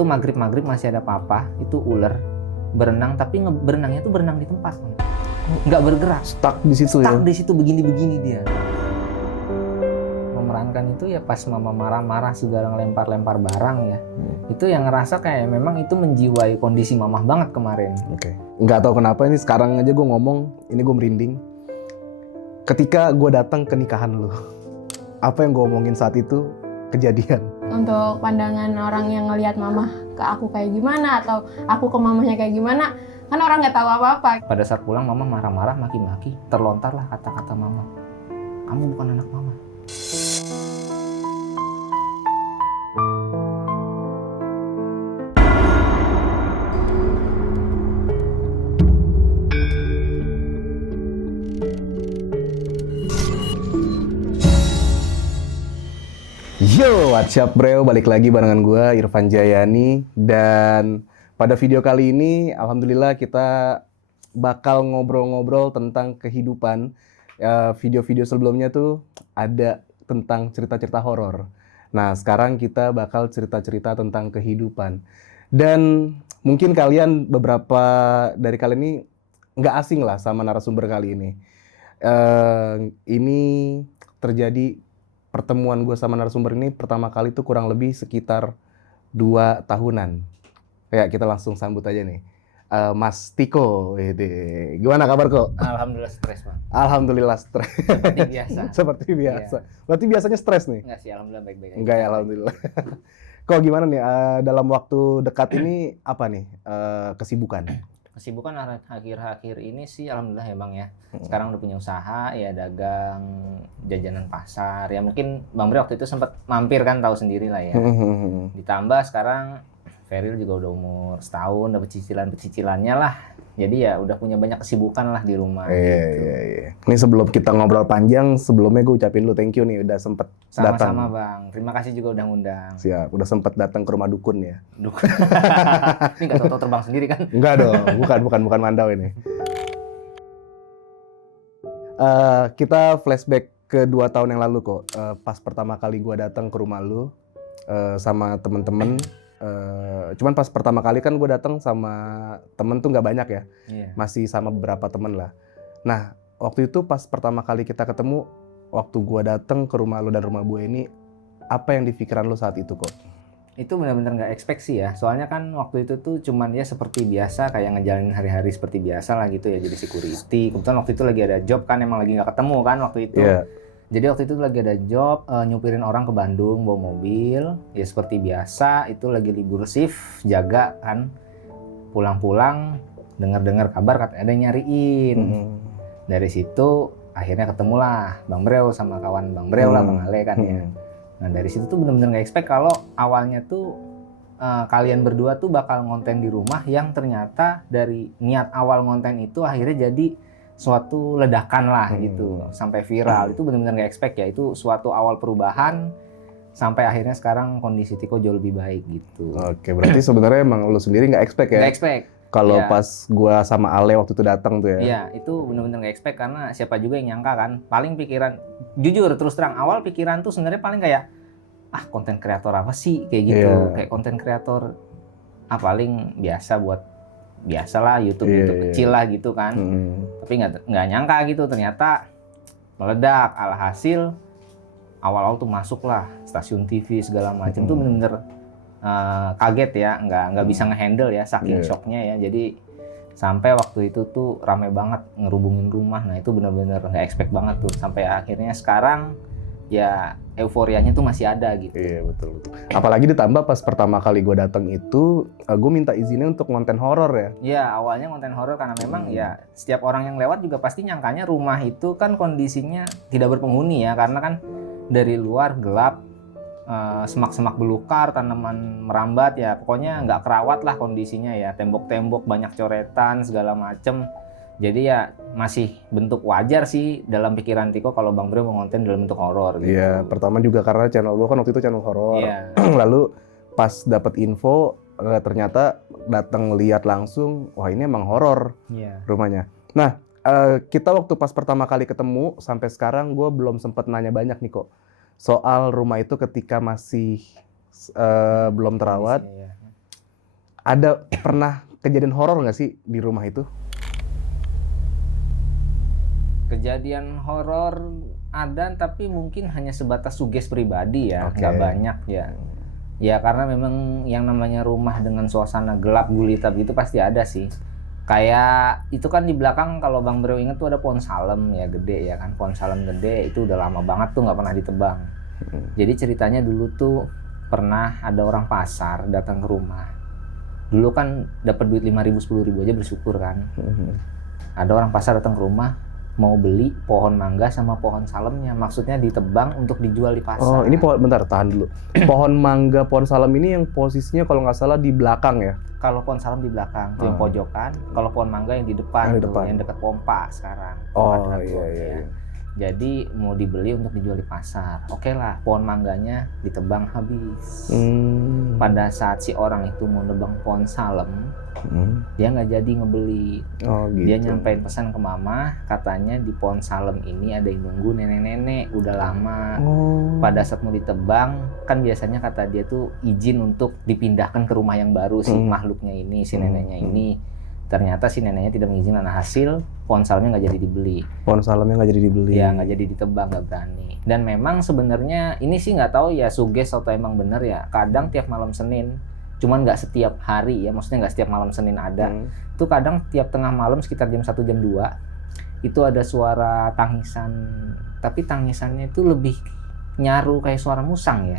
Itu maghrib masih ada papa, itu ular berenang, tapi berenangnya tuh berenang di tempat, nggak bergerak. Stuck di situ ya? Stuck di situ begini-begini dia. Memerankan itu ya pas mama marah-marah segala ngelempar-lempar barang ya. Itu yang ngerasa kayak memang itu menjiwai kondisi mamah banget kemarin. Oke. Nggak tahu kenapa ini sekarang aja gue ngomong, ini gue merinding. Ketika gue datang ke nikahan lu, apa yang gue omongin saat itu kejadian? Untuk pandangan orang yang ngelihat mamah ke aku kayak gimana atau aku ke mamahnya kayak gimana, kan orang nggak tahu apa-apa. Pada saat pulang mama marah-marah, maki-maki, terlontarlah kata-kata mama. Kamu bukan anak mama. Yo, what's up bro? Balik lagi barengan gue, Irfan Jayani. Dan pada video kali ini, alhamdulillah kita bakal ngobrol-ngobrol tentang kehidupan. Video-video sebelumnya tuh ada tentang cerita-cerita horor. Nah, sekarang kita bakal cerita-cerita tentang kehidupan. Dan mungkin beberapa dari kalian ini nggak asing lah sama narasumber kali ini. Ini terjadi pertemuan gue sama narasumber ini pertama kali tuh kurang lebih sekitar 2 tahunan. Ya, kita langsung sambut aja nih. Mas Tiko. Gimana kabar kok? Alhamdulillah stres, Bang. Alhamdulillah stres. Seperti biasa. Seperti biasa. Iya. Berarti biasanya stres nih? Enggak sih, alhamdulillah baik-baik aja. Enggak ya, alhamdulillah. Kok gimana nih, dalam waktu dekat ini apa nih kesibukan? Kesibukan akhir-akhir ini sih alhamdulillah ya Bang ya. Sekarang udah punya usaha ya, dagang jajanan pasar. Ya mungkin Bang Bre waktu itu sempat mampir kan, tahu sendiri lah ya. Ditambah sekarang Feril juga udah umur setahun, dapat cicilan-cicilannya lah. Jadi ya udah punya banyak kesibukan lah di rumah. Iya. Ini sebelum kita ngobrol panjang, sebelumnya gue ucapin lu thank you nih udah sempet datang. Sama-sama Bang. Terima kasih juga udah ngundang. Siap, udah sempet datang ke rumah dukun ya. Dukun. Ini nggak tahu terbang sendiri kan? Enggak dong, bukan mandau ini. Kita flashback ke 2 tahun yang lalu kok. Pas pertama kali gue datang ke rumah lu sama temen-temen. Cuman pas pertama kali kan gue datang sama temen tuh nggak banyak ya. Iya. Masih sama beberapa temen lah. Nah, waktu itu pas pertama kali kita ketemu, waktu gue datang ke rumah lu dan rumah gue ini, apa yang di pikiran lu saat itu kok? Itu benar-benar nggak expect sih ya. Soalnya kan waktu itu tuh cuman ya seperti biasa, kayak ngejalanin hari-hari seperti biasa lah gitu ya. Jadi security. Kebetulan waktu itu lagi ada job kan, emang lagi nggak ketemu kan waktu itu. Yeah. Jadi waktu itu lagi ada job, nyupirin orang ke Bandung bawa mobil. Ya seperti biasa, itu lagi libur shift, jaga kan. Pulang-pulang, dengar-dengar kabar katanya ada yang nyariin. Dari situ akhirnya ketemulah Bang Breo sama kawan Bang Breo lah, Bang Ale kan ya. Nah dari situ tuh bener-bener nggak expect kalau awalnya tuh kalian berdua tuh bakal ngonten di rumah, yang ternyata dari niat awal ngonten itu akhirnya jadi suatu ledakan lah gitu, sampai viral. Itu bener-bener nggak expect ya, itu suatu awal perubahan sampai akhirnya sekarang kondisi Tiko jauh lebih baik gitu. Oke, berarti sebenarnya emang lu sendiri nggak expect ya? Nggak expect. Kalau Ya. pas gua sama Ale waktu itu datang tuh ya? Iya, itu bener-bener nggak expect karena siapa juga yang nyangka kan. Paling pikiran, jujur terus terang, awal pikiran tuh sebenarnya paling kayak konten kreator apa sih kayak gitu. Iya. Kayak konten kreator paling biasalah YouTube Iya. kecil lah gitu kan. Tapi nggak nyangka gitu, ternyata meledak. Alhasil awal-awal tuh masuk lah stasiun TV segala macam. Tuh bener-bener kaget ya, nggak bisa ngehandle ya, saking shocknya ya. Jadi sampai waktu itu tuh rame banget ngerubungin rumah. Nah itu bener-bener nggak expect banget tuh, sampai akhirnya sekarang ya euforianya tuh masih ada gitu. Iya, betul. Apalagi ditambah pas pertama kali gue datang itu, gue minta izinnya untuk konten horor ya. Ya awalnya konten horor karena memang ya setiap orang yang lewat juga pasti nyangkanya rumah itu kan kondisinya tidak berpenghuni ya, karena kan dari luar gelap, semak-semak belukar, tanaman merambat ya, pokoknya nggak kerawat lah kondisinya ya, tembok-tembok banyak coretan segala macem. Jadi ya masih bentuk wajar sih dalam pikiran Tiko kalau Bang Bro mau ngonten dalam bentuk horor gitu. Iya, pertama juga karena channel gue kan waktu itu channel horor. Iya. Lalu pas dapat info, ternyata datang lihat langsung, wah ini emang horor rumahnya. Nah, kita waktu pas pertama kali ketemu sampai sekarang gue belum sempat nanya banyak nih kok soal rumah itu ketika masih belum terawat. ada pernah kejadian horor nggak sih di rumah itu? Kejadian horor ada, tapi mungkin hanya sebatas suges pribadi ya, Oke. nggak banyak ya. Ya karena memang yang namanya rumah dengan suasana gelap gulita gitu pasti ada sih. Kayak itu kan di belakang kalau Bang Bro inget tuh ada pohon salem ya gede ya kan, pohon salem gede itu udah lama banget tuh nggak pernah ditebang. Jadi ceritanya dulu tuh pernah ada orang pasar datang ke rumah. Dulu kan dapat duit 5.000 10.000 aja bersyukur kan. Ada orang pasar datang ke rumah mau beli pohon mangga sama pohon salemnya, maksudnya ditebang untuk dijual di Oh, pasar. ini bentar, tahan dulu. Pohon mangga, pohon salem ini yang posisinya kalau nggak salah di belakang ya? Kalau pohon salem di belakang, tuh yang pojokan. Kalau pohon mangga yang di depan, Yang di tuh, depan. yang dekat pompa sekarang. Oh, Pompa iya, Dragon, iya, ya. iya. Jadi mau dibeli untuk dijual di pasar. Oke lah, pohon mangganya ditebang habis. Pada saat si orang itu mau nebang pohon salem, dia nggak jadi ngebeli. Oh, gitu. Dia nyampein pesan ke mama, katanya di pohon salem ini ada yang nunggu nenek-nenek udah lama. Oh. Pada saat mau ditebang, kan biasanya kata dia tuh izin untuk dipindahkan ke rumah yang baru si makhluknya ini, si neneknya ini. Ternyata si neneknya tidak mengizinkan, hasil pohon salemnya nggak jadi dibeli. Pohon salemnya nggak jadi dibeli. Ya nggak jadi ditebang, nggak berani. Dan memang sebenarnya ini sih nggak tahu ya suges atau emang bener ya. Kadang tiap malam Senin, cuman nggak setiap hari ya, maksudnya nggak setiap malam Senin ada. Itu kadang tiap tengah malam sekitar jam 1 jam 2 itu ada suara tangisan. Tapi tangisannya itu lebih nyaru kayak suara musang ya.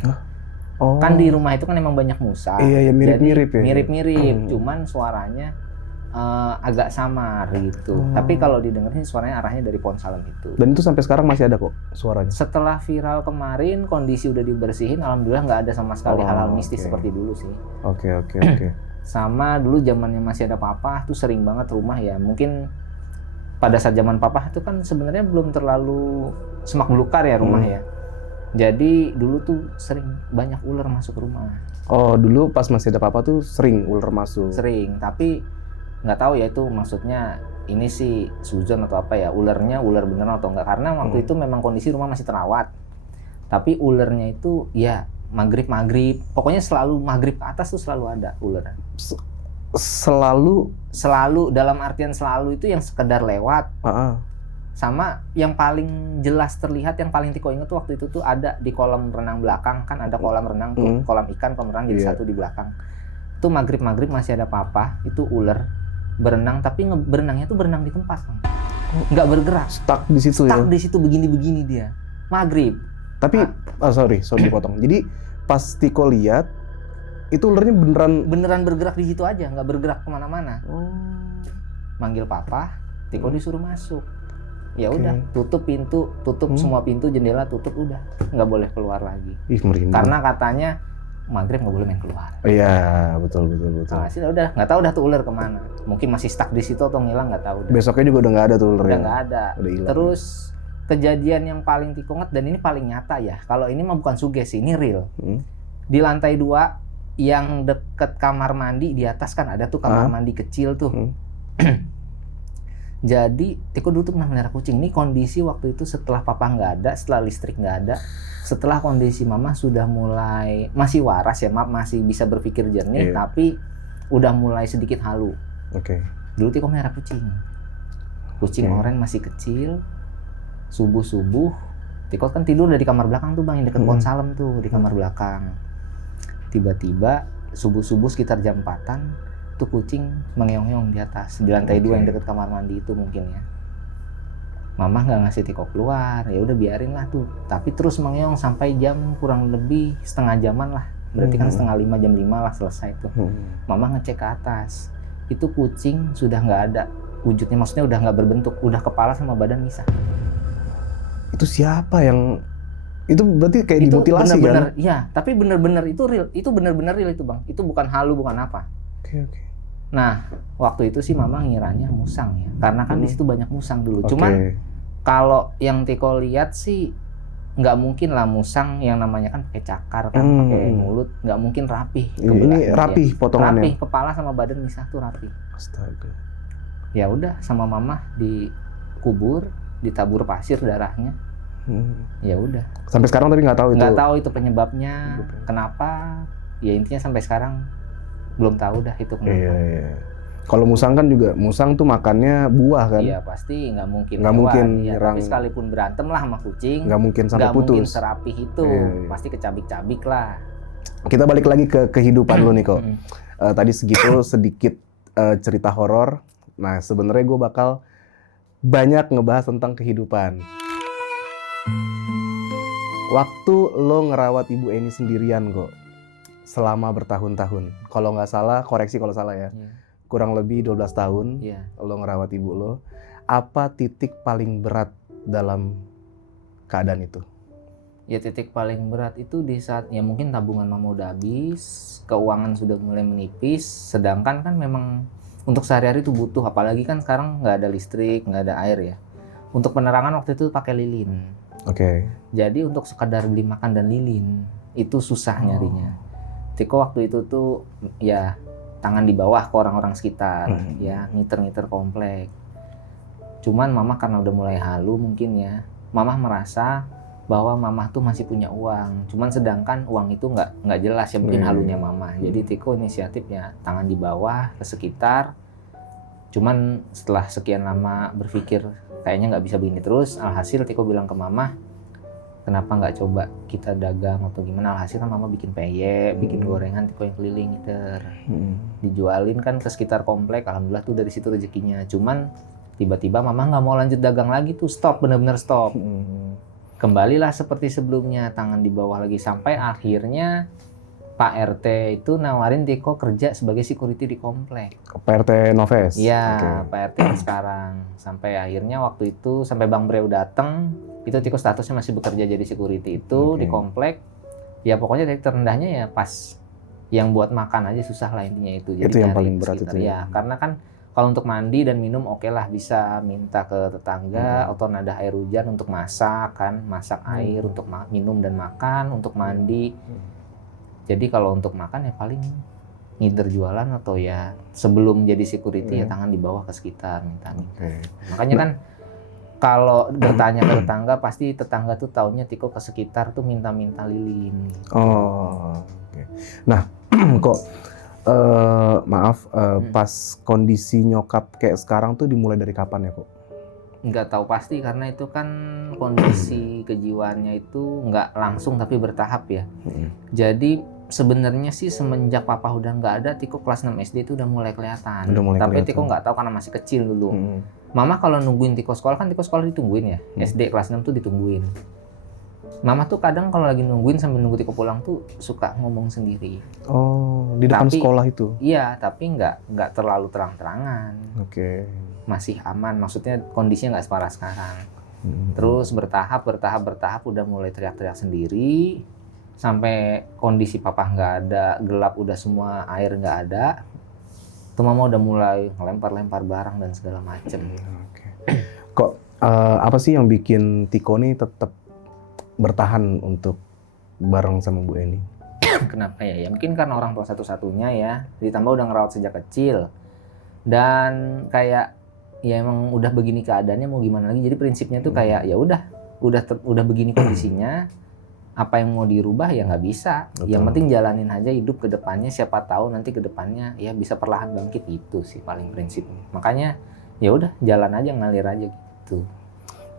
Oh. Kan di rumah itu kan emang banyak musang. Iya, ya, mirip-mirip Jadi, ya. mirip-mirip, cuman suaranya agak samar gitu. Tapi kalau didengerin suaranya arahnya dari pohon salem itu. Dan itu sampai sekarang masih ada kok suaranya. Setelah viral kemarin, kondisi udah dibersihin, alhamdulillah nggak ada sama sekali hal-hal mistis seperti dulu sih. Oke. Sama dulu zamannya masih ada papa tuh sering banget rumah ya. Mungkin pada saat zaman papa tuh kan sebenarnya belum terlalu semak belukar ya rumah ya. Jadi dulu tuh sering banyak ular masuk rumah. Oh, dulu pas masih ada papa tuh sering ular masuk. Sering, tapi nggak tahu ya itu maksudnya ini sih suzon atau apa ya, ularnya ular beneran atau enggak, karena waktu itu memang kondisi rumah masih terawat, tapi ularnya itu ya maghrib pokoknya selalu maghrib ke atas tuh selalu ada ular. Selalu dalam artian selalu itu yang sekedar lewat. Sama yang paling jelas terlihat, yang paling Tiko inget tuh waktu itu tuh ada di kolam renang belakang, kan ada kolam renang tuh, kolam ikan, kolam renang jadi satu di belakang. Itu maghrib masih ada papa, itu ular berenang, tapi berenangnya tuh berenang di tempat, nggak bergerak, Stuck di situ ya. stuck di situ begini dia, maghrib. Tapi sorry dipotong. Jadi pas Tiko lihat itu ularnya Beneran bergerak di situ aja, nggak bergerak kemana-mana. Manggil papa, Tiko disuruh masuk. Ya udah, tutup pintu, semua pintu, jendela tutup, udah nggak boleh keluar lagi. Ih, merinding. Karena katanya maghrib nggak boleh main keluar. Iya, betul. Nah, sih udah nggak tahu dah tuh ular kemana. Mungkin masih stuck di situ atau ngilang, nggak tahu. Besoknya juga udah nggak ada tuh ularnya. Udah nggak ada. Udah hilang. Terus kejadian yang paling Tiko inget, dan ini paling nyata ya. Kalau ini mah bukan sugesti, ini real. Di lantai 2 yang deket kamar mandi di atas kan ada tuh kamar mandi kecil tuh. Jadi Tiko dulu tuh pernah melihara kucing. Ini kondisi waktu itu setelah papa nggak ada, setelah listrik nggak ada, setelah kondisi mama sudah mulai masih waras ya, masih bisa berpikir jernih, tapi udah mulai sedikit halu. Dulu Tiko melihara kucing oranye masih kecil. Subuh Tiko kan tidur dari kamar belakang tuh bang, yang deket pohon salem tuh, di kamar belakang. Tiba-tiba subuh sekitar jam 4-an tuh kucing mengeong-ngeong di atas, di lantai 2 yang deket kamar mandi itu mungkin ya. Mama nggak ngasih Tiko keluar, ya udah biarin lah tuh. Tapi terus mengeong sampai jam kurang lebih setengah jaman lah. Berarti kan setengah 5, jam 5 lah selesai tuh. Mama ngecek ke atas, itu kucing sudah nggak ada wujudnya, maksudnya udah nggak berbentuk, udah kepala sama badan misah. Itu siapa yang itu berarti kayak Itu dimutilasi bener-bener, kan? iya, tapi bener-bener itu real, itu bener-bener real itu bang. Itu bukan halu, bukan apa. Oke. Nah, waktu itu sih mama ngiranya musang ya, karena kan di situ banyak musang dulu. Cuman kalau yang Tiko lihat sih nggak mungkin lah musang yang namanya kan pakai cakar kan, pakai mulut, nggak mungkin rapih. Ini rapih potongannya. Rapih, kepala sama badan misah tuh rapih. Astaga. Ya udah, sama mama dikubur, ditabur pasir darahnya. Ya udah. Sampai sekarang tapi nggak tahu itu. Nggak tahu itu penyebabnya, kenapa. Ya intinya sampai sekarang belum tahu dah itu kenapa. Iya. Kalau musang kan juga, musang tuh makannya buah kan? Iya pasti nggak mungkin Nggak hewan. mungkin Ya, nyerang. tapi sekalipun berantem lah sama kucing, Nggak mungkin sampai nggak mungkin putus. serapih itu, Iya. pasti kecabik-cabik lah. Kita balik lagi ke kehidupan lo nih kok. Mm. Tadi segitu sedikit cerita horor. Nah sebenarnya gue bakal banyak ngebahas tentang kehidupan. Waktu lo ngerawat Ibu Eni sendirian kok, selama bertahun-tahun. Kalau nggak salah, koreksi kalau salah ya. Iya. Kurang lebih 12 tahun Iya. lo ngerawat ibu lo. Apa titik paling berat dalam keadaan itu? Ya titik paling berat itu di saat ya mungkin tabungan mama udah habis, keuangan sudah mulai menipis, sedangkan kan memang untuk sehari-hari itu butuh, apalagi kan sekarang nggak ada listrik, nggak ada air ya. Untuk penerangan waktu itu pakai lilin. Oke. Jadi untuk sekadar beli makan dan lilin itu susah nyarinya. Tiko waktu itu tuh ya tangan di bawah ke orang-orang sekitar, ya ngiter-ngiter komplek. Cuman mama karena udah mulai halu mungkin ya, mama merasa bahwa mama tuh masih punya uang. Cuman sedangkan uang itu nggak jelas ya mungkin halunya mama. Jadi Tiko inisiatif ya tangan di bawah ke sekitar. Cuman setelah sekian lama berpikir kayaknya nggak bisa begini terus, alhasil Tiko bilang ke mama, kenapa nggak coba kita dagang atau gimana. Alhasil kan mama bikin peyek, bikin gorengan, Tiko yang keliling ngiter. Dijualin kan ke sekitar komplek, alhamdulillah tuh dari situ rezekinya. Cuman tiba-tiba mama nggak mau lanjut dagang lagi tuh, stop, bener-bener stop. Kembalilah seperti sebelumnya, tangan di bawah lagi, sampai akhirnya Pak RT itu nawarin Tiko kerja sebagai security di komplek. Pak RT Noves? Iya, Oke. Pak RT yang sekarang. Sampai akhirnya waktu itu, sampai Bang Breu datang, itu Tiko statusnya masih bekerja jadi security itu di komplek. Ya pokoknya titik terendahnya ya pas yang buat makan aja susah lah intinya itu. Jadi Itu yang nyari paling berat sekitar. itu ya? Ya, karena kan kalau untuk mandi dan minum oke lah bisa minta ke tetangga atau nada air hujan untuk masak kan, masak air untuk minum dan makan, untuk mandi. Jadi kalau untuk makan ya paling ngider jualan atau ya sebelum jadi security ya tangan di bawah ke sekitar minta. Makanya kan kalau bertanya ke tetangga pasti tetangga tuh taunya Tiko ke sekitar tuh minta-minta lilin. Oh, oke. Nah, kok maaf, pas kondisi nyokap kayak sekarang tuh dimulai dari kapan ya kok? Nggak tahu pasti karena itu kan kondisi kejiwaannya itu nggak langsung tapi bertahap ya. Jadi sebenarnya sih semenjak papa udah nggak ada, Tiko kelas 6 SD itu udah mulai kelihatan. Tapi Tiko nggak tahu karena masih kecil dulu. Mama kalau nungguin Tiko sekolah kan Tiko sekolah ditungguin ya. SD kelas 6 tuh ditungguin. Mama tuh kadang kalau lagi nungguin sambil nunggu Tiko pulang tuh suka ngomong sendiri. Oh, di depan sekolah itu? Iya, tapi nggak terlalu terang-terangan. Oke. Masih aman, maksudnya kondisinya nggak separah sekarang. Terus bertahap udah mulai teriak-teriak sendiri. Sampai kondisi papa nggak ada, gelap udah semua, air nggak ada. Tuh mama udah mulai ngelempar-lempar barang dan segala macem. Kok apa sih yang bikin Tiko nih tetap bertahan untuk bareng sama Bu Eni? Kenapa ya? Ya mungkin karena orang tua satu-satunya ya. Ditambah udah ngerawat sejak kecil. Dan kayak ya emang udah begini keadaannya mau gimana lagi. Jadi prinsipnya tuh kayak ya udah begini kondisinya. Apa yang mau dirubah ya nggak bisa. Betul. Yang penting jalanin aja hidup ke depannya. Siapa tahu nanti ke depannya ya bisa perlahan bangkit, itu sih paling prinsip. Makanya ya udah jalan aja, ngalir aja gitu.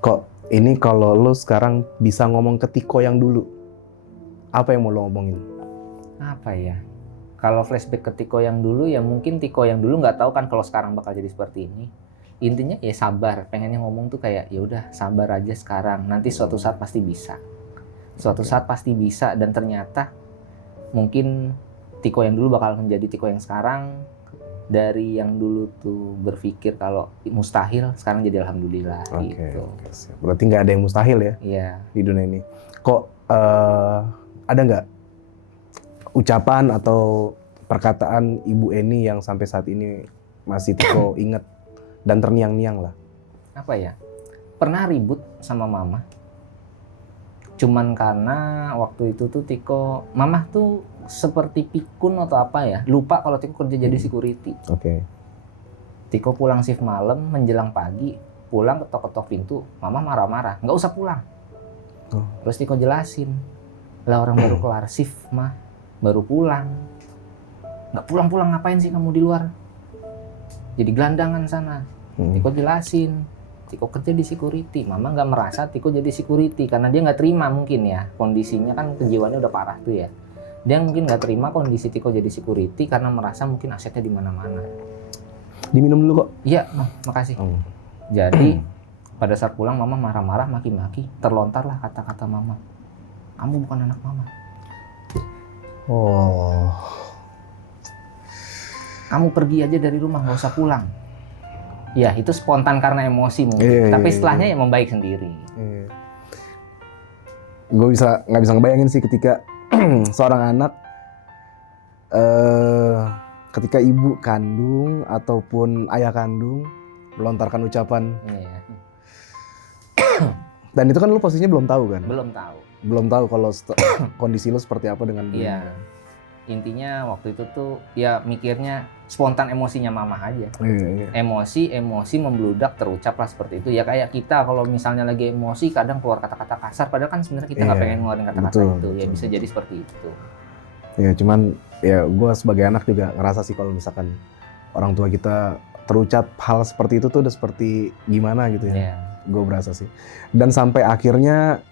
Kok ini kalau lo sekarang bisa ngomong ke Tiko yang dulu, apa yang mau lo ngomongin? Apa ya? Kalau flashback ke Tiko yang dulu ya mungkin Tiko yang dulu nggak tahu kan kalau sekarang bakal jadi seperti ini. Intinya ya sabar. Pengennya ngomong tuh kayak ya udah sabar aja sekarang. Nanti suatu saat pasti bisa. Suatu saat pasti bisa, dan ternyata mungkin Tiko yang dulu bakal menjadi Tiko yang sekarang. Dari yang dulu tuh berpikir kalau mustahil, sekarang jadi alhamdulillah gitu. Siap. Berarti nggak ada yang mustahil ya Iya. di dunia ini. Kok ada nggak ucapan atau perkataan Ibu Eni yang sampai saat ini masih Tiko inget dan terngiang-ngiang lah? Apa ya? Pernah ribut sama mama. Cuman karena waktu itu tuh Tiko, mama tuh seperti pikun atau apa ya, lupa kalau Tiko kerja jadi security. Oke. Tiko pulang shift malam menjelang pagi, pulang ketok-ketok pintu, mama marah-marah, nggak usah pulang. Terus Tiko jelasin, lah orang baru kelar shift mah, baru pulang. nggak pulang-pulang ngapain sih kamu di luar? Jadi gelandangan sana. Tiko jelasin, Tiko kerja di security. Mama nggak merasa Tiko jadi security karena dia nggak terima mungkin ya, kondisinya kan kejiwaannya udah parah tuh ya. Dia mungkin nggak terima kondisi Tiko jadi security karena merasa mungkin asetnya di mana-mana. Diminum dulu kok. Iya, makasih. Jadi pada saat pulang mama marah-marah, maki-maki, terlontarlah kata-kata mama. Kamu bukan anak mama. Oh. Kamu pergi aja dari rumah, nggak usah pulang. Ya itu spontan karena emosi mungkin. Iya, Tapi iya, setelahnya iya. ya membaik sendiri. Gue nggak bisa ngebayangin sih ketika seorang anak ketika ibu kandung ataupun ayah kandung melontarkan ucapan, Iya. dan itu kan lu posisinya belum tahu kan? Belum tahu. Kalau kondisi lu seperti apa dengan dia. Iya. Intinya waktu itu tuh ya mikirnya spontan emosinya mama aja. Iya. Emosi membludak terucap lah seperti itu. Ya kayak kita kalau misalnya lagi emosi kadang keluar kata-kata kasar padahal kan sebenarnya kita nggak Iya, pengen ngeluarin kata-kata betul, itu. Ya betul. bisa jadi seperti itu. Ya cuman ya gue sebagai anak juga ngerasa sih kalau misalkan orang tua kita terucap hal seperti itu tuh udah seperti gimana gitu ya. Iya. Gue berasa sih. Dan sampai akhirnya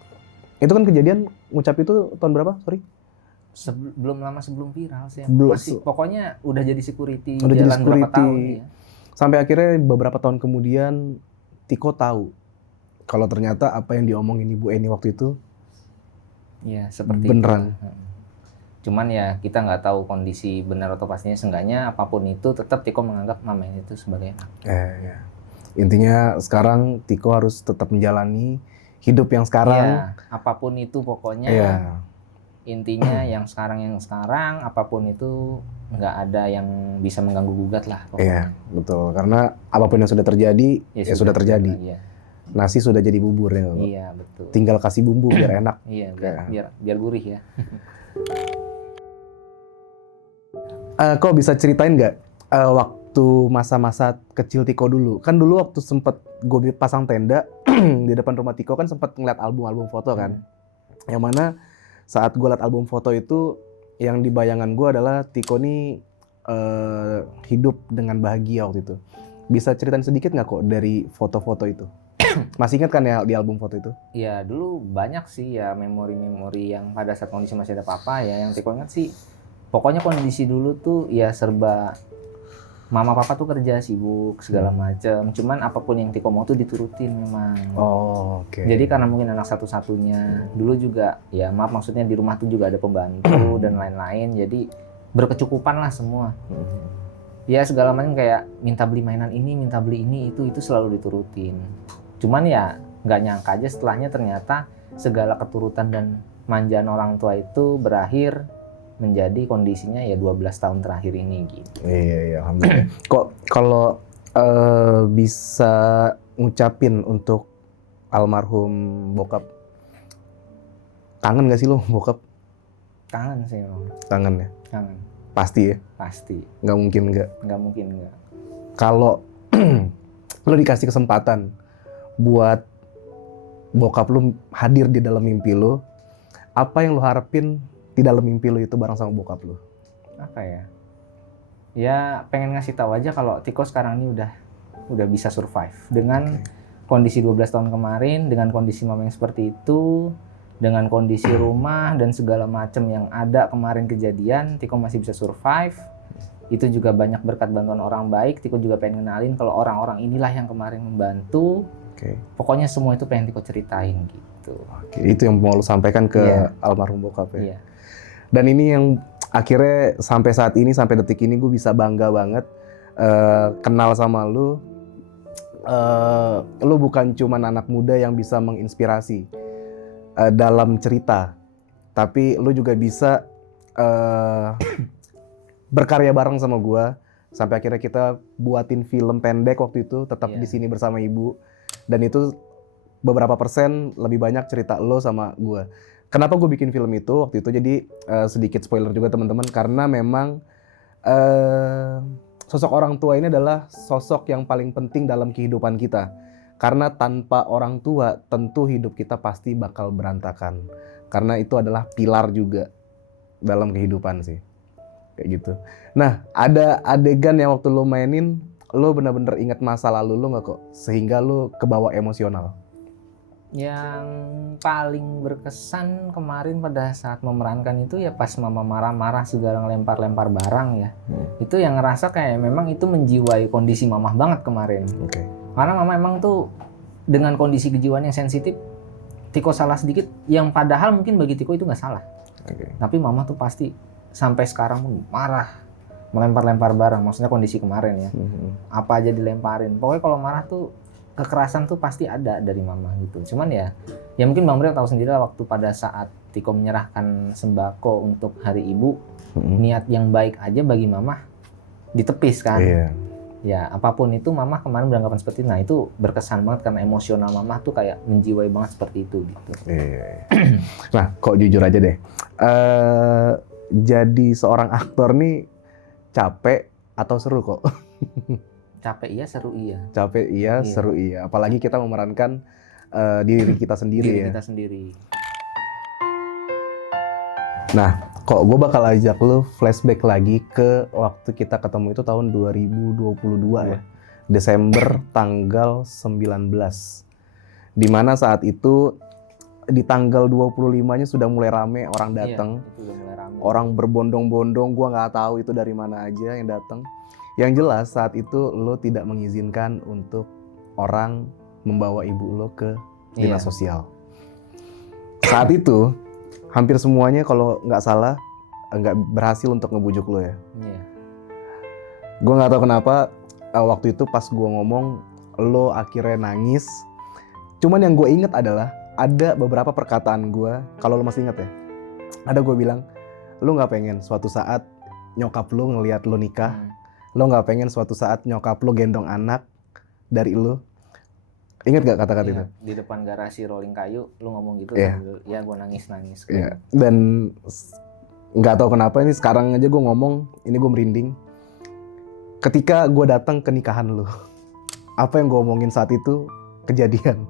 itu kan kejadian ngucap itu tahun berapa? Sorry. Belum lama sebelum viral sih. Belum. Masih pokoknya udah jadi security Udah jadi jalan berapa security. tahun ya. Sampai akhirnya beberapa tahun kemudian Tiko tahu kalau ternyata apa yang diomongin Ibu Eni waktu itu Iya, seperti beneran. itu. Cuman ya kita nggak tahu kondisi benar atau pastinya, seenggaknya apapun itu tetap Tiko menganggap mama ini itu sebagai anak. Ya. Intinya sekarang Tiko harus tetap menjalani hidup yang sekarang. Iya, apapun itu pokoknya. Iya. Intinya yang sekarang apapun itu nggak ada yang bisa mengganggu gugat lah Iya, pokoknya. betul. Karena apapun yang sudah terjadi, ya sudah terjadi. Iya. Nasi sudah jadi bubur ya. Kok? Iya, betul. Tinggal kasih bumbu biar enak. Iya, Kayak- biar gurih ya. Kok bisa ceritain nggak waktu masa-masa kecil Tiko dulu? Kan dulu waktu sempet gue pasang tenda di depan rumah Tiko kan sempet ngeliat album-album foto kan. Yang mana saat gue liat album foto itu yang di bayangan gue adalah Tiko nih hidup dengan bahagia waktu itu. Bisa ceritain sedikit nggak kok dari foto-foto itu? Masih ingat kan ya di album foto itu? Ya dulu banyak sih ya memori-memori yang pada saat kondisi masih ada papa ya, yang Tiko ingat sih pokoknya kondisi dulu tuh ya serba mama papa tuh kerja sibuk segala macam, cuman apapun yang Tiko mau tuh diturutin memang. Oh, oke. Jadi karena mungkin anak satu-satunya, dulu juga ya maaf maksudnya di rumah tuh juga ada pembantu dan lain-lain, jadi berkecukupan lah semua. Ya segala macam kayak minta beli mainan ini, minta beli ini, itu selalu diturutin. Cuman ya nggak nyangka aja setelahnya ternyata segala keturutan dan manjaan orang tua itu berakhir menjadi kondisinya ya 12 tahun terakhir ini gitu. Iya, alhamdulillah. Kok kalau bisa ngucapin untuk almarhum bokap, kangen gak sih lo bokap? Kangen sih emang. Kangen ya? Kangen. Pasti ya? Pasti. Nggak mungkin nggak. Nggak mungkin nggak. Kalau lo dikasih kesempatan buat bokap lo hadir di dalam mimpi lo, apa yang lo harapin di dalam mimpi lo itu bareng sama bokap lo? Apa ya? Ya pengen ngasih tahu aja kalau Tiko sekarang ini udah bisa survive dengan kondisi 12 tahun kemarin, dengan kondisi mama yang seperti itu, dengan kondisi rumah dan segala macam yang ada kemarin kejadian, Tiko masih bisa survive. Itu juga banyak berkat bantuan orang baik. Tiko juga pengen kenalin kalau orang-orang inilah yang kemarin membantu. Pokoknya semua itu pengen Tiko ceritain gitu. Itu yang mau lo sampaikan ke Iya. almarhum bokap ya? Iya. Dan ini yang akhirnya sampai saat ini, sampai detik ini gue bisa bangga banget kenal sama lu. Lu bukan cuman anak muda yang bisa menginspirasi dalam cerita, tapi lu juga bisa berkarya bareng sama gue. Sampai akhirnya kita buatin film pendek waktu itu, tetap Iya. di sini bersama ibu. Dan itu beberapa persen lebih banyak cerita lo sama gue. Kenapa gue bikin film itu waktu itu? Jadi sedikit spoiler juga teman-teman, karena memang sosok orang tua ini adalah sosok yang paling penting dalam kehidupan kita. Karena tanpa orang tua tentu hidup kita pasti bakal berantakan. Karena itu adalah pilar juga dalam kehidupan sih. kayak gitu. Nah, ada adegan yang waktu lo mainin, lo bener-bener inget masa lalu lo nggak kok, sehingga lo kebawa emosional? Yang paling berkesan kemarin pada saat memerankan itu ya pas mama marah-marah segala ngelempar-lempar barang ya. Itu yang ngerasa kayak memang itu menjiwai kondisi mamah banget kemarin. Oke. Karena mama emang tuh dengan kondisi kejiwaan yang sensitif, Tiko salah sedikit yang padahal mungkin bagi Tiko itu nggak salah. Oke. Tapi mama tuh pasti sampai sekarang pun marah, melempar-lempar barang. Maksudnya kondisi kemarin ya. Apa aja dilemparin. Pokoknya kalau marah tuh kekerasan tuh pasti ada dari mama gitu. Cuman ya mungkin Bang Bril tahu sendiri lah waktu pada saat Tiko menyerahkan sembako untuk Hari Ibu, niat yang baik aja bagi mama ditepis kan. Iya. Ya apapun itu mama kemarin beranggapan seperti itu. Nah itu berkesan banget karena emosional mama tuh kayak menjiwai banget seperti itu gitu. Iya. Nah, kok jujur aja deh. Jadi seorang aktor nih capek atau seru kok? Capek iya, seru iya. Capek iya, Iya. seru iya. Apalagi kita memerankan diri kita sendiri Diri ya. kita sendiri. Nah, kok gue bakal ajak lu flashback lagi ke waktu kita ketemu itu tahun 2022 ya. Desember tanggal 19. Dimana saat itu di tanggal 25-nya sudah mulai rame orang datang. Iya, itu udah mulai rame. Orang berbondong-bondong, gua nggak tahu itu dari mana aja yang datang. Yang jelas saat itu lo tidak mengizinkan untuk orang membawa ibu lo ke dinas Iya. sosial. Saat itu hampir semuanya kalau nggak salah nggak berhasil untuk ngebujuk lo ya. Iya. Gue nggak tahu kenapa waktu itu pas gue ngomong lo akhirnya nangis. Cuman yang gue inget adalah ada beberapa perkataan gue, kalau lo masih inget ya, ada gue bilang lo nggak pengen suatu saat nyokap lo ngelihat lo nikah, lo nggak pengen suatu saat nyokap lo gendong anak dari lo. Ingat gak kata-kata Iya, itu? di depan garasi rolling kayu lu ngomong gitu Iya. sambil ya gue nangis Iya. Dan nggak tahu kenapa ini sekarang aja gue ngomong, ini gue merinding. Ketika gue datang ke nikahan lo, apa yang gue omongin saat itu kejadian.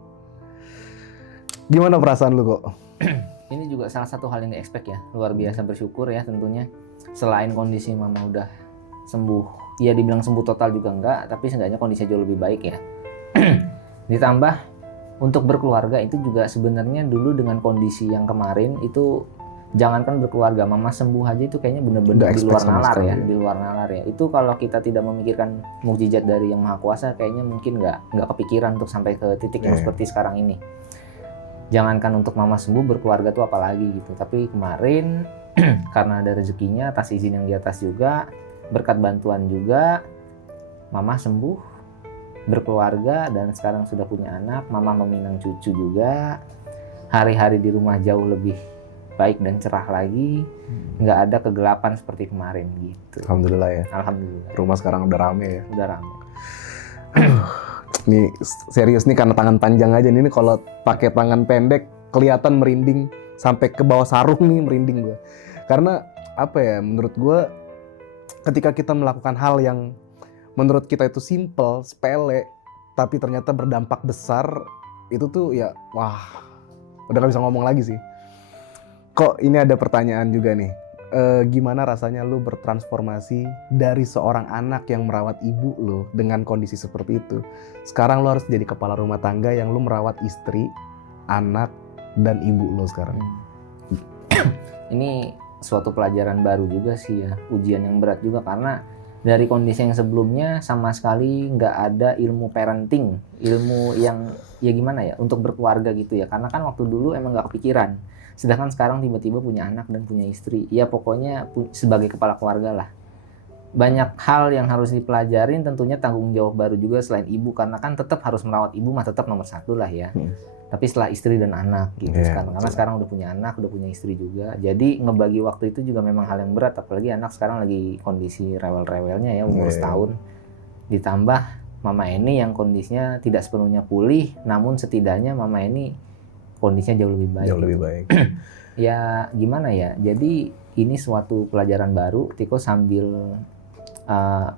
Gimana perasaan lu kok? Ini juga salah satu hal yang di-expect ya, luar biasa bersyukur ya tentunya. Selain kondisi mama udah sembuh, ya dibilang sembuh total juga enggak, tapi seenggaknya kondisinya jauh lebih baik ya. Ditambah untuk berkeluarga itu juga sebenarnya dulu dengan kondisi yang kemarin itu jangankan berkeluarga, mama sembuh aja itu kayaknya bener-bener Nggak di luar expect sama nalar sekali ya, ya. di luar nalar ya. Itu kalau kita tidak memikirkan mukjizat dari Yang Maha Kuasa, kayaknya mungkin nggak kepikiran untuk sampai ke titik yang Iya. seperti sekarang ini. Jangankan untuk mama sembuh, berkeluarga tuh apalagi gitu. Tapi kemarin karena ada rezekinya, atas izin yang di atas juga, berkat bantuan juga, mama sembuh, berkeluarga, dan sekarang sudah punya anak. Mama meminang cucu juga. Hari-hari di rumah jauh lebih baik dan cerah lagi. Nggak ada kegelapan seperti kemarin gitu. Alhamdulillah ya. Alhamdulillah, Rumah sekarang udah rame ya. udah ramai. Nih serius nih karena tangan panjang aja nih, kalau pakai tangan pendek kelihatan merinding sampai ke bawah sarung nih, merinding gue. Karena apa ya, menurut gue ketika kita melakukan hal yang menurut kita itu simple, sepele, tapi ternyata berdampak besar, itu tuh ya wah, udah gak bisa ngomong lagi sih. Kok ini ada pertanyaan juga nih. Gimana rasanya lu bertransformasi dari seorang anak yang merawat ibu lu dengan kondisi seperti itu, sekarang lu harus jadi kepala rumah tangga yang lu merawat istri, anak, dan ibu lu sekarang. Ini suatu pelajaran baru juga sih ya, ujian yang berat juga karena dari kondisi yang sebelumnya sama sekali nggak ada ilmu parenting, ilmu yang ya gimana ya untuk berkeluarga gitu ya, karena kan waktu dulu emang nggak kepikiran. Sedangkan sekarang tiba-tiba punya anak dan punya istri. Ya pokoknya sebagai kepala keluarga lah. Banyak hal yang harus dipelajarin, tentunya tanggung jawab baru juga selain ibu. Karena kan tetap harus merawat ibu mah tetap nomor satu lah ya. Tapi setelah istri dan anak gitu sekarang. Karena sekarang udah punya anak, udah punya istri juga. Jadi ngebagi waktu itu juga memang hal yang berat. Apalagi anak sekarang lagi kondisi rewel-rewelnya ya, umur setahun. Ditambah Mama Eni yang kondisinya tidak sepenuhnya pulih. Namun setidaknya Mama Eni kondisinya jauh lebih baik. Jauh lebih baik. Ya gimana ya, jadi ini suatu pelajaran baru. Tiko sambil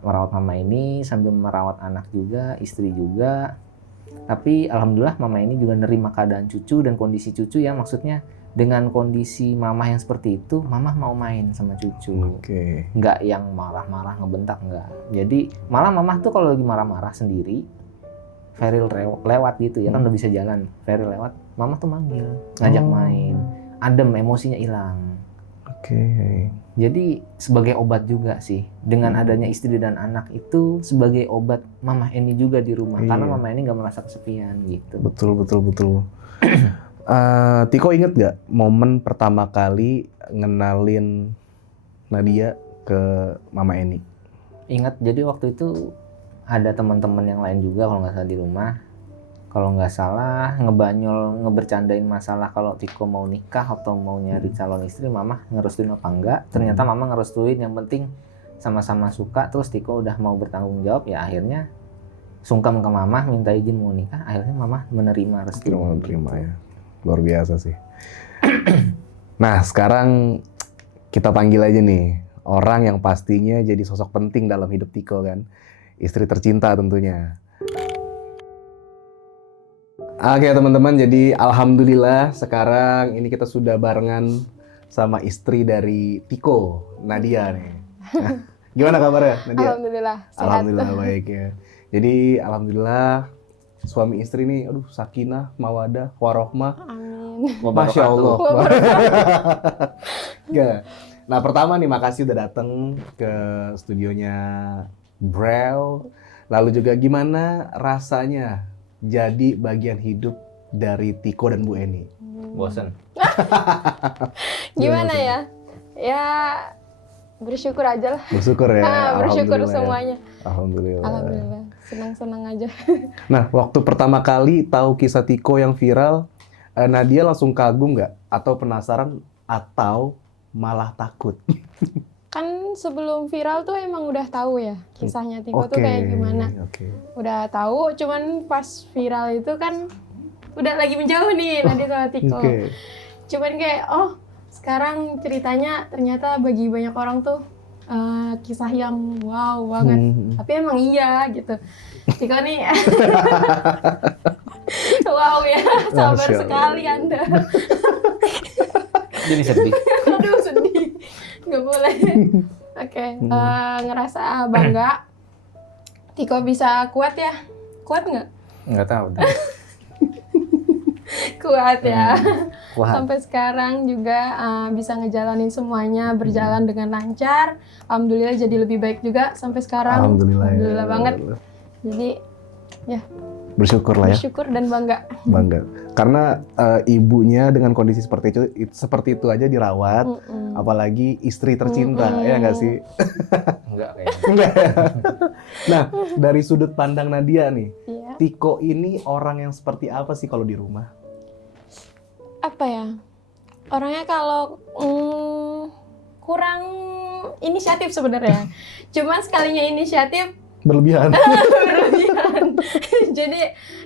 merawat mama ini, sambil merawat anak juga, istri juga. Tapi alhamdulillah mama ini juga nerima keadaan cucu dan kondisi cucu ya, maksudnya dengan kondisi mamah yang seperti itu, mamah mau main sama cucu. Oke. Nggak yang marah-marah ngebentak, nggak. Jadi malah mamah tuh kalau lagi marah-marah sendiri, Feril lewat gitu ya kan udah bisa jalan, Feril lewat, mamah tuh manggil, ngajak main, adem, emosinya hilang. Oke. Jadi sebagai obat juga sih, dengan adanya istri dan anak itu sebagai obat mamah Eni juga di rumah, Iya. karena mamah Eni nggak merasa kesepian gitu. Betul. Tiko inget gak momen pertama kali ngenalin Nadia ke Mama Eni? Ingat, jadi waktu itu ada teman-teman yang lain juga kalau nggak salah di rumah. Kalau nggak salah ngebanyol, ngebercandain masalah kalau Tiko mau nikah atau mau nyari calon istri, Mama ngerestuin apa enggak. Ternyata Mama ngerestuin, yang penting sama-sama suka. Terus Tiko udah mau bertanggung jawab, ya akhirnya sungkem ke Mama minta izin mau nikah. Akhirnya Mama menerima restu. Terima ya. Luar biasa sih. Nah, sekarang kita panggil aja nih orang yang pastinya jadi sosok penting dalam hidup Tiko kan. Istri tercinta tentunya. Oke teman-teman, jadi alhamdulillah sekarang ini kita sudah barengan sama istri dari Tiko, Nadia nih. Nah, gimana kabarnya Nadia? Alhamdulillah sehat. Alhamdulillah baik ya. Jadi alhamdulillah suami istri nih, aduh sakinah, mawadah, warohmah. Amin. Masya Allah. Ya. Nah pertama nih makasih udah datang ke studionya Brel. Lalu juga gimana rasanya jadi bagian hidup dari Tiko dan Bu Eni? Bosen. Gimana ya? Ya bersyukur aja lah. Bersyukur ya. Bersyukur Alhamdulillah ya. semuanya. Alhamdulillah. Alhamdulillah. Senang-senang aja. Nah waktu pertama kali tahu kisah Tiko yang viral, Nadia langsung kagum nggak? Atau penasaran? Atau malah takut? Kan sebelum viral tuh emang udah tahu ya kisahnya Tiko tuh kayak gimana. Oke. Udah tahu, cuman pas viral itu kan udah lagi menjauh nih Nadia sama Tiko. Oke. Cuman kayak sekarang ceritanya ternyata bagi banyak orang tuh kisah yang wow banget. Tapi emang iya gitu. Tiko nih wow ya, sabar Masya Allah. sekali Anda. Jadi sedih. Aduh sedih, nggak boleh. Oke, ngerasa bangga. Tiko bisa kuat ya? Kuat nggak? Nggak tahu dah. Kuat ya. Kuat. Sampai sekarang juga bisa ngejalanin semuanya berjalan dengan lancar. Alhamdulillah jadi lebih baik juga sampai sekarang. Alhamdulillah, ya. Alhamdulillah banget. Jadi ya Bersyukur lah ya. bersyukur dan bangga. Bangga. Karena ibunya dengan kondisi seperti itu aja dirawat, apalagi istri tercinta, ya nggak sih? Enggak kayaknya. Enggak ya? Nah, dari sudut pandang Nadia nih, Iya. Tiko ini orang yang seperti apa sih kalau di rumah? Apa ya? Orangnya kalau kurang inisiatif sebenarnya. Cuman sekalinya inisiatif Berlebihan. berlebihan. Jadi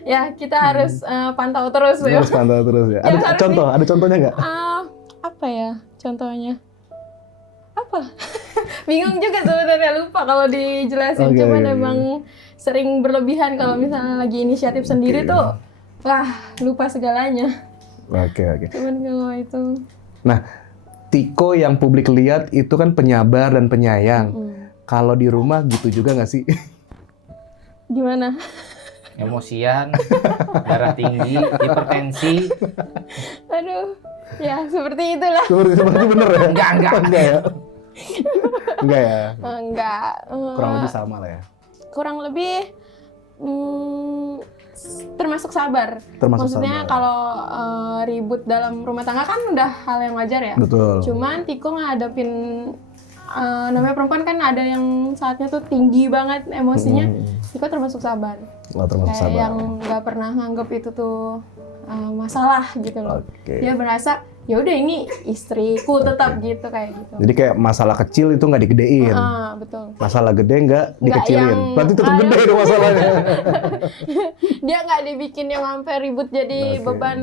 ya kita harus pantau terus ya. Harus pantau terus ya. Ya, Ada harus contoh, ada contohnya nggak? Apa ya contohnya? Apa? Bingung juga sebenarnya, lupa kalau dijelasin. Oke, Cuman oke, oke. emang sering berlebihan kalau misalnya lagi inisiatif sendiri Oke. tuh, wah lupa segalanya. Oke. Cuman kalau itu, Nah, Tiko yang publik lihat itu kan penyabar dan penyayang. Kalau di rumah gitu juga nggak sih? gimana? Emosian, darah tinggi, hipertensi. Aduh, ya seperti itulah. Seperti bener ya? Enggak. Enggak ya? Enggak ya? Enggak. Kurang lebih sama lah ya? Kurang lebih termasuk sabar. Termasuk Maksudnya sabar. kalau ribut dalam rumah tangga kan udah hal yang wajar ya. Betul. Cuman Tiko ngadepin namanya perempuan kan ada yang saatnya tuh tinggi banget emosinya. Tiko termasuk sabar. Oh, termasuk Kayak sabar. yang nggak pernah nganggep itu tuh masalah gitu loh. Oke. Dia merasa ya udah ini istriku tetap gitu kayak gitu. Jadi kayak masalah kecil itu nggak digedein. Betul. Masalah gede nggak dikecilin. yang- Berarti tetap gede itu masalahnya. Dia nggak dibikin yang sampai ribut jadi Oke. beban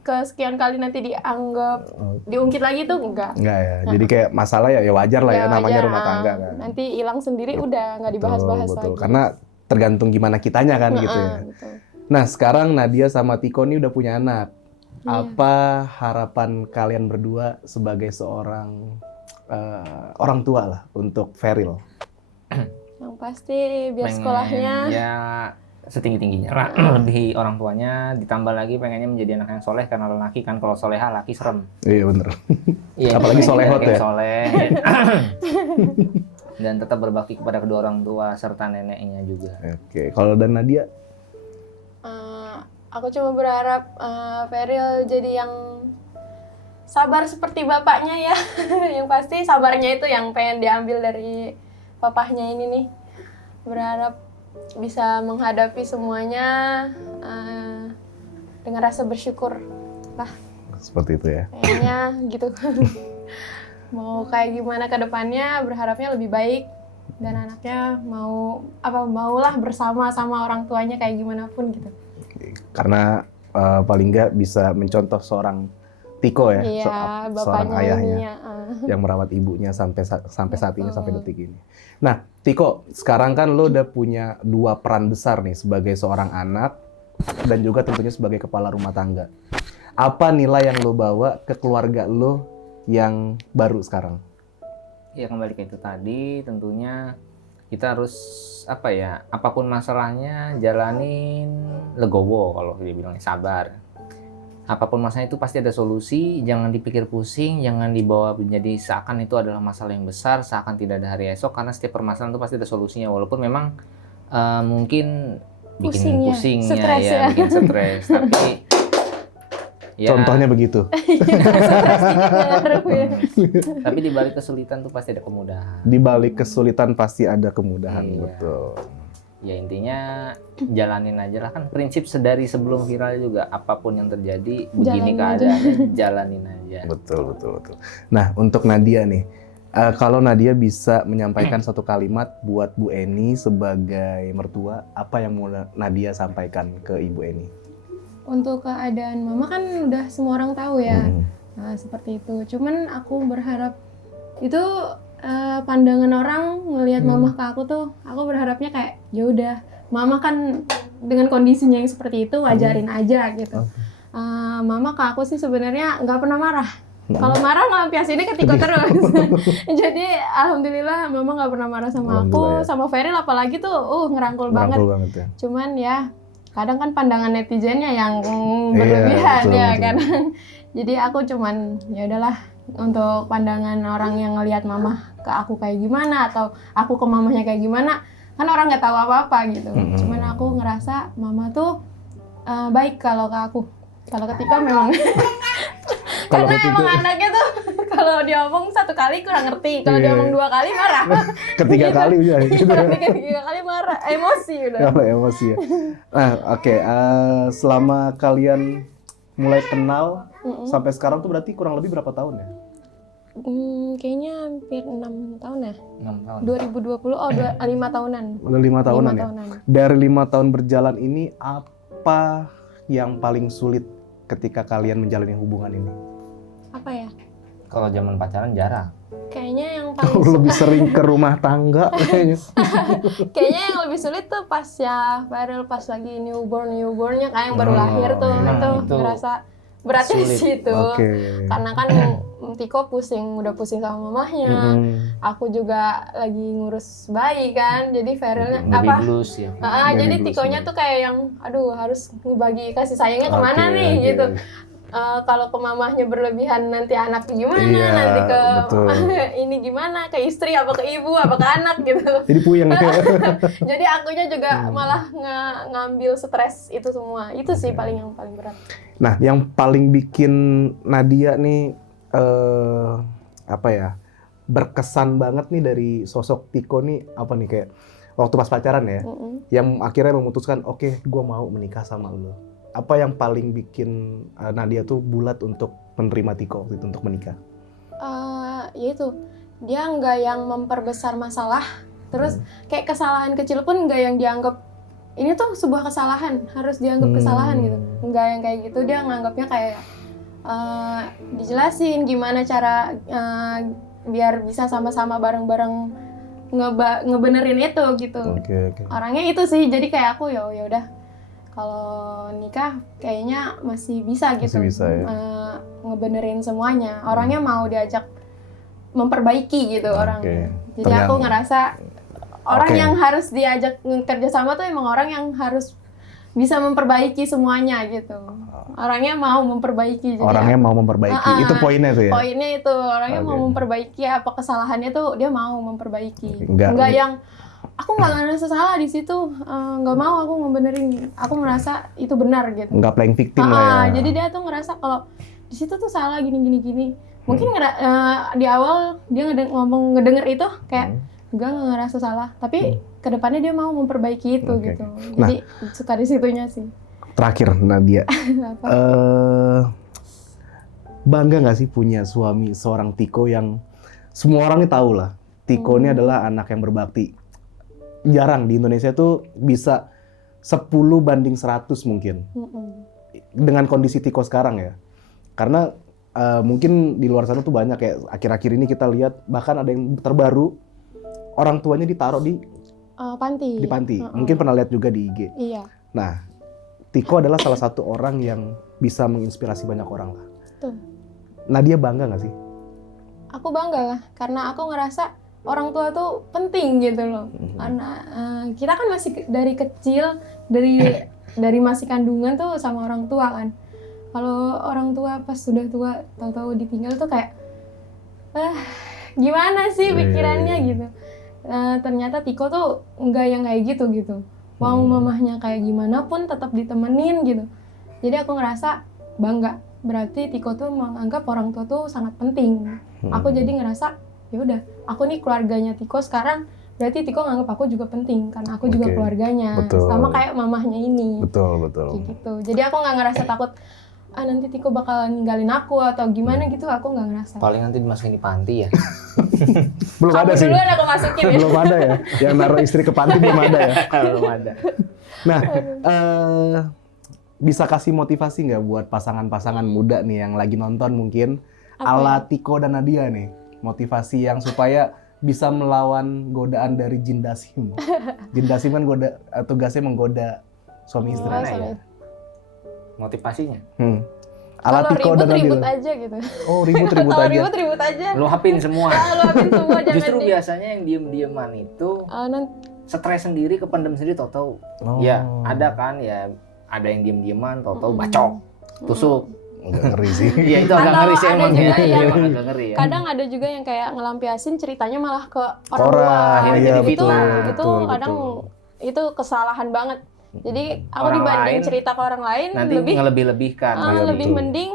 kesekian kali nanti dianggap diungkit lagi tuh enggak. Enggak ya. Jadi kayak masalah ya wajar lah ya, namanya wajar, rumah tangga kan. Nanti hilang sendiri udah nggak dibahas-bahas Betul. lagi. Karena tergantung gimana kitanya kan gitu ya. Betul. Nah, sekarang Nadia sama Tiko ini udah punya anak. Apa harapan kalian berdua sebagai seorang orang tua lah untuk Feril? Yang pasti biar Pengen sekolahnya ya setinggi-tingginya lah. Lebih orang tuanya, ditambah lagi pengennya menjadi anak yang soleh karena laki kan, kalau soleha laki serem. Iya bener. Iya, Apalagi pengen solehot jadi anak yang ya. soleh. Dan tetap berbakti kepada kedua orang tua serta neneknya juga. Oke, kalau dan Nadia? aku cuma berharap Feril jadi yang sabar seperti bapaknya ya. Yang pasti sabarnya itu yang pengen diambil dari papahnya ini nih. Berharap bisa menghadapi semuanya dengan rasa bersyukur lah. Seperti itu ya. Kayaknya gitu. Mau kayak gimana ke depannya, berharapnya lebih baik. Dan anaknya maulah bersama sama orang tuanya kayak gimana pun gitu. Karena paling nggak bisa mencontoh seorang Tiko ya, Iya, seorang bapaknya ayahnya ini ya. yang merawat ibunya sampai saat ini, sampai Betul. detik ini. Nah, Tiko, sekarang kan lo udah punya 2 peran besar nih sebagai seorang anak dan juga tentunya sebagai kepala rumah tangga. Apa nilai yang lo bawa ke keluarga lo yang baru sekarang? Ya kembali ke itu tadi, tentunya kita harus apapun masalahnya jalanin legowo, kalau dia bilangnya sabar. Apapun masalahnya itu pasti ada solusi, jangan dipikir pusing, jangan dibawa menjadi seakan itu adalah masalah yang besar, seakan tidak ada hari esok, karena setiap permasalahan itu pasti ada solusinya, walaupun memang mungkin bikin pusingnya stres ya. bikin stres, tapi ya, Contohnya begitu. Stres dikit ngaruh ya. tapi di balik kesulitan tuh pasti ada kemudahan. Di balik kesulitan pasti ada kemudahan, Iya. betul. Ya intinya jalanin aja lah, kan prinsip sedari sebelum viral juga, apapun yang terjadi begini Jalanin aja. keadaannya jalanin aja. Betul. Nah, untuk Nadia nih, kalau Nadia bisa menyampaikan satu kalimat buat Bu Eni sebagai mertua, apa yang mau Nadia sampaikan ke Ibu Eni? Untuk keadaan mama kan udah semua orang tahu ya. Hmm. Nah, seperti itu. Cuman aku berharap itu pandangan orang ngelihat mama ke aku tuh, aku berharapnya kayak ya udah, mama kan dengan kondisinya yang seperti itu wajarin aja gitu. Mama ke aku sih sebenarnya nggak pernah marah. Kalau marah ngelampiasinnya ke Tiko terus. Jadi alhamdulillah mama nggak pernah marah sama Alhamdulillah aku, ya. sama Feril apalagi tuh ngerangkul Merangkul banget. banget ya. Cuman ya kadang kan pandangan netizennya yang Iya, berlebihan betul, ya betul. kadang. Jadi aku cuman ya udahlah, untuk pandangan orang yang ngelihat mama ke aku kayak gimana atau aku ke mamanya kayak gimana, kan orang nggak tahu apa-apa gitu. Cuman aku ngerasa mama tuh baik kalau ke aku. Kalau ketika memang Kalau karena ketika- emang anaknya tuh kalau diomong 1 kali kurang ngerti, kalau Iya. diomong 2 kali marah. Ketiga kali udah gitu. Tiga kali marah, emosi udah. Kalau emosi ya. Nah, oke. Selama kalian mulai kenal sampai sekarang tuh berarti kurang lebih berapa tahun ya? Kayaknya hampir 6 tahun ya. 6 tahun. 2020, 5 tahunan. Udah 5 tahunan 5 ya. tahunan. Dari 5 tahun berjalan ini, apa yang paling sulit ketika kalian menjalani hubungan ini? Apa ya? Kalau zaman pacaran jarang. Kayaknya yang paling Lebih sering ke rumah tangga kayaknya. kayaknya yang lebih sulit tuh pas ya Farel pas lagi newbornnya kayak yang baru lahir tuh, nah, itu itu ngerasa beratnya di sulit. situ. Oke. Karena kan Tiko udah pusing sama mamahnya. Aku juga lagi ngurus bayi kan, jadi Farelnya Baby blues ya. jadi blues, Tikonya tuh kayak yang aduh harus ngebagi kasih sayangnya Oke, kemana nih oke. gitu. Kalau ke mamahnya berlebihan nanti anak gimana, Iya, nanti ke betul. ini gimana, ke istri apa ke ibu apa ke anak gitu. Jadi puyeng ya. Jadi akunya juga malah ngambil stres itu semua. Itu sih yang paling berat. Nah, yang paling bikin Nadia nih berkesan banget nih dari sosok Tiko nih apa nih, kayak waktu pas pacaran ya, yang akhirnya memutuskan oke, gue mau menikah sama lo. Apa yang paling bikin Nadia tuh bulat untuk menerima Tiko waktu itu untuk menikah? Ya itu, dia nggak yang memperbesar masalah. Terus kayak kesalahan kecil pun nggak yang dianggap ini tuh sebuah kesalahan, harus dianggap kesalahan gitu. Nggak yang kayak gitu, dia nganggapnya kayak dijelasin gimana cara biar bisa sama-sama bareng-bareng ngebenerin itu gitu. Oke. Orangnya itu sih, jadi kayak aku ya udah, Kalau nikah kayaknya masih bisa gitu. Masih bisa ya. Ngebenerin semuanya. Orangnya mau diajak memperbaiki gitu orangnya. Jadi aku ngerasa orang yang harus diajak kerjasama tuh emang orang yang harus bisa memperbaiki semuanya gitu. Orangnya mau memperbaiki. Jadi Orangnya mau memperbaiki. Itu poinnya tuh ya. Poinnya itu orangnya mau memperbaiki apa kesalahannya tuh dia mau memperbaiki. Enggak yang aku nggak ngerasa salah di situ, nggak mau aku ngebenerin. Aku merasa itu benar gitu. Enggak playing victim lah ya. Jadi dia tuh ngerasa kalau di situ tuh salah gini. Mungkin di awal dia ngedenger itu kayak enggak ngerasa salah, tapi kedepannya dia mau memperbaiki itu gitu. Jadi suka di situnya sih. Terakhir Nadia, bangga nggak sih punya suami seorang Tiko yang semua orang ini tahu lah. Tiko ini adalah anak yang berbakti. Jarang di Indonesia tuh bisa 10 banding 100 mungkin. Dengan kondisi Tiko sekarang ya. Karena mungkin di luar sana tuh banyak kayak akhir-akhir ini kita lihat bahkan ada yang terbaru orang tuanya ditaruh di panti. Di panti. Mungkin pernah lihat juga di IG. Iya. Nah, Tiko adalah salah satu orang yang bisa menginspirasi banyak orang lah. Tuh. Nadia bangga nggak sih? Aku bangga lah, karena aku ngerasa orang tua tuh penting gitu loh. Karena kita kan masih dari kecil, dari masih kandungan tuh sama orang tua kan. Kalau orang tua pas sudah tua, tahu-tahu ditinggal tuh kayak, gimana sih pikirannya gitu. Ternyata Tiko tuh enggak yang kayak gitu. Mau mamahnya kayak gimana pun tetap ditemenin gitu. Jadi aku ngerasa bangga. Berarti Tiko tuh menganggap orang tua tuh sangat penting. Aku jadi ngerasa ya udah, aku nih keluarganya Tiko sekarang. Berarti Tiko nganggap aku juga penting karena aku juga keluarganya. Betul. Sama kayak mamahnya ini. Betul. Kayak gitu. Jadi aku nggak ngerasa takut nanti Tiko bakal ninggalin aku atau gimana gitu. Aku nggak ngerasa. Paling nanti dimasukin di panti ya. Belum ada sih. Duluan aku masukin ya. Belum ada ya. Yang naruh istri ke panti belum ada ya. Belum ada. Nah, bisa kasih motivasi nggak buat pasangan-pasangan muda nih yang lagi nonton mungkin ala Tiko dan Nadia nih, motivasi yang supaya bisa melawan godaan dari jin dasim. Jin dasim kan tugasnya menggoda suami istri. Gimana ya? Motivasinya? Ala Tiko dan Nadia. Ribut aja gitu. Oh, ribut aja. Ribut aja. Luapin semua. Luapin semua jangan. Justru biasanya yang diem-dieman itu stres sendiri, kependem sendiri, tahu-tahu. Ya, ada kan ya, ada yang diem-dieman, tahu-tahu bacok, tusuk. Enggak ngeri sih. Iya, itu agak ngeri sih emang. Emang agak ngeri ya. Kadang ada juga yang kayak ngelampiasin ceritanya malah ke orang Orang, luar. iya, Itu betul, kadang itu kesalahan banget. Jadi aku Orang dibanding lain, cerita ke orang lain nanti ngelebih-lebihkan. lebih mending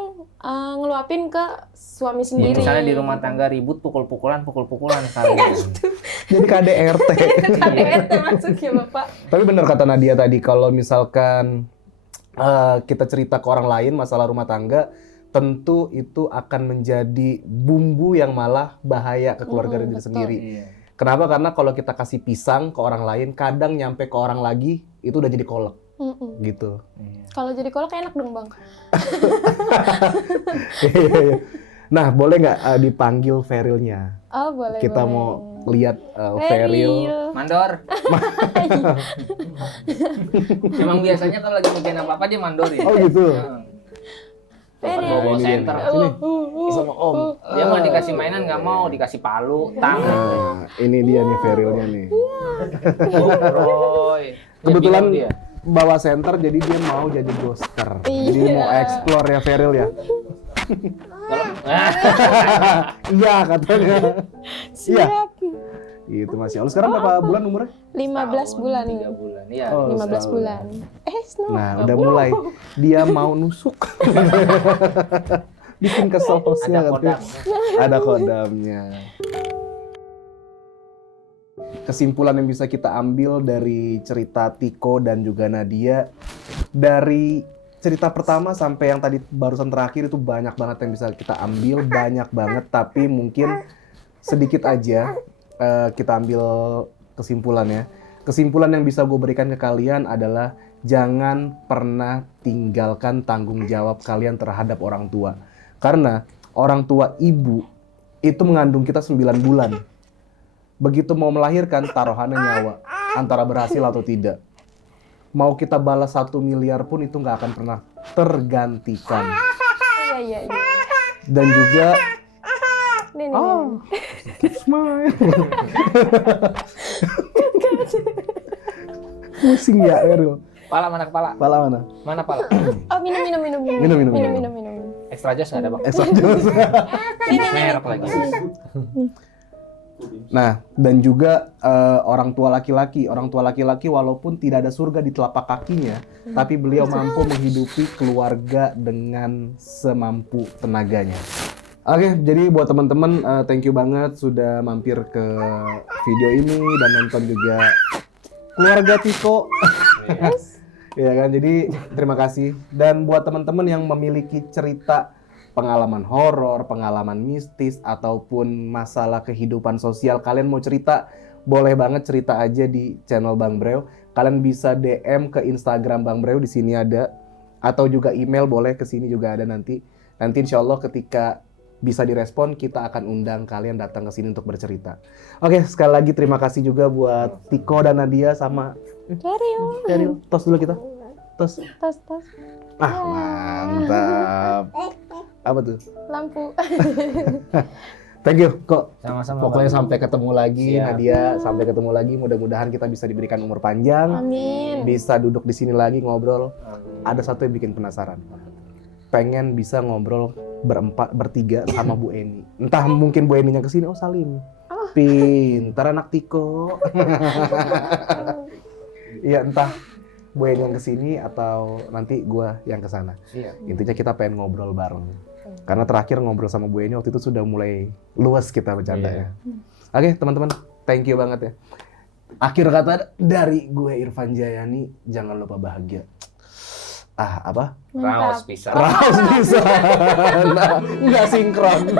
ngeluapin ke suami sendiri. Misalnya di rumah tangga ribut, pukul-pukulan kalian. Jadi KDRT. KDRT masuk ya Bapak. Tapi benar kata Nadia tadi, kalau misalkan kita cerita ke orang lain masalah rumah tangga, tentu itu akan menjadi bumbu yang malah bahaya ke keluarga diri sendiri. Iya. Kenapa? Karena kalau kita kasih pisang ke orang lain, kadang nyampe ke orang lagi, itu udah jadi kolak. Gitu. Kalau jadi kolak enak dong Bang. Nah, boleh nggak dipanggil Ferilnya? Oh boleh. Kita boleh. mau lihat Feril. Mandor. Emang biasanya kalau lagi mikirin apa-apa dia mandorin. Oh gitu. Bawa center. Sama Om. Dia mau dikasih mainan nggak mau, dikasih palu, tang. Nah, ini dia nih Ferilnya nih. Roy. Kebetulan dia. bawa center, jadi dia mau jadi ghoster. Jadi mau explore ya Feril ya. Iya katanya. Siap. Gitu Masya Allah. Sekarang berapa bulan umurnya? 15 bulan. 3 bulan. Iya. 15 bulan. Nah, udah mulai. Dia mau nusuk. Bikin kesel hostnya. Ada kodam. Ada kodamnya. Kesimpulan yang bisa kita ambil dari cerita Tiko dan juga Nadia, dari cerita pertama sampai yang tadi barusan terakhir itu banyak banget yang bisa kita ambil, banyak banget, tapi mungkin sedikit aja kita ambil kesimpulannya. Kesimpulan yang bisa gue berikan ke kalian adalah jangan pernah tinggalkan tanggung jawab kalian terhadap orang tua. Karena orang tua ibu itu mengandung kita 9 bulan. Begitu mau melahirkan, taruhannya nyawa. Antara berhasil atau tidak. mau kita balas 1 miliar pun itu nggak akan pernah tergantikan. Iya. Dan juga Nih. keep smile. Pusing ya Eril. Pala mana kepala? Pala mana? Mana pala? Oh, minum. Minum. Extra jus nggak ada bang? Merek lagi. Nah, dan juga orang tua laki-laki walaupun tidak ada surga di telapak kakinya, tapi beliau mampu menghidupi keluarga dengan semampu tenaganya. Oke, jadi buat teman-teman, thank you banget sudah mampir ke video ini dan nonton juga keluarga Tiko. Ya kan, jadi terima kasih. Dan buat teman-teman yang memiliki cerita pengalaman horor, pengalaman mistis, ataupun masalah kehidupan sosial, kalian mau cerita, boleh banget cerita aja di channel Bang Breo. Kalian bisa DM ke Instagram Bang Breo, di sini ada, atau juga email boleh, ke sini juga ada nanti. Nanti insya Allah ketika bisa direspon, kita akan undang kalian datang ke sini untuk bercerita. Oke, sekali lagi terima kasih juga buat Tiko dan Nadia sama Cheryl. Tos dulu kita. Tos. Ah, mantap. Apa tuh? Lampu. Thank you kok. Sama-sama. Pokoknya Bang. sampai ketemu lagi. Siap. Nadia, sampai ketemu lagi. Mudah-mudahan kita bisa diberikan umur panjang. Amin. Bisa duduk di sini lagi ngobrol. Ada satu yang bikin penasaran. Pengen bisa ngobrol bertiga sama Bu Eni. Entah mungkin Bu Eninya kesini, oh Salim. Pintar anak Tiko. Iya, entah Bu Eni yang kesini atau nanti gua yang kesana. Siap. Intinya kita pengen ngobrol bareng. Karena terakhir ngobrol sama Bu Eni waktu itu sudah mulai luas kita bercandanya. Oke, teman-teman, thank you banget ya. Akhir kata dari gue Irfan Jayani, jangan lupa bahagia. Apa? Raos bisa. Raus bisa. Nah, nggak sinkron.